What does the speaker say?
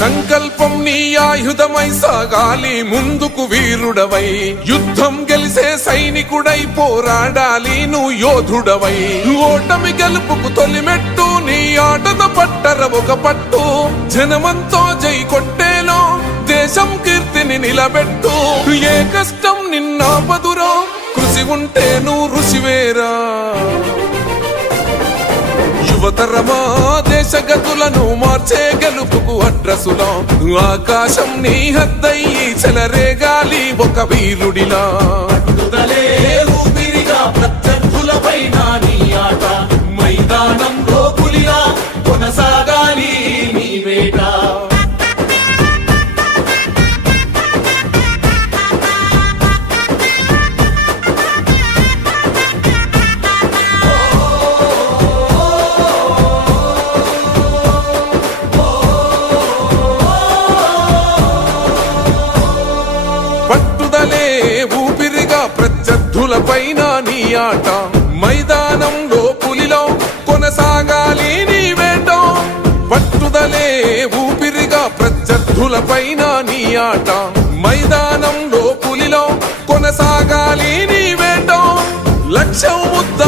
సంకల్పం నీ ఆయుధమై సాగాలి ముందుకు వీరుడవై, యుద్ధం గెలిసే సైనికుడై పోరాడాలి నువ్వు యోధుడవై. ఓటమి గెలుపుకు తొలిమెట్టు నీ ఆటద పట్టర ఒక పట్టు, జనమంతో జై కొట్టేలో దేశం కీర్తిని నిలబెట్టు. ఏ కష్టం నిన్నాపదురో కృషి ఉంటే నువ్వు రుచివేరా. యువతరమా దేశ గతులను మార్చే గెలుపుకు అడ్రసులో, ఆకాశం నీ హద్దయ్యి చెలరేగాలి ఒక వీరుడిలా. పట్టుదలే ఊపిరిగా ప్రత్యర్థులపైన నీ ఆట, మైదానంలో పులిలా కొనసాగాలి నీ వేట. పట్టుదలే ఊపిరిగా ప్రత్యర్థులపైన నీ ఆట, మైదానంలో పులిలో కొనసాగాలి నీ వేట. పట్టుదలే ఊపిరిగా ప్రత్యర్థులపైన నీ ఆట, మైదానంలో పులిలో కొనసాగాలి నీ వేట. లక్ష్యం ముద్ద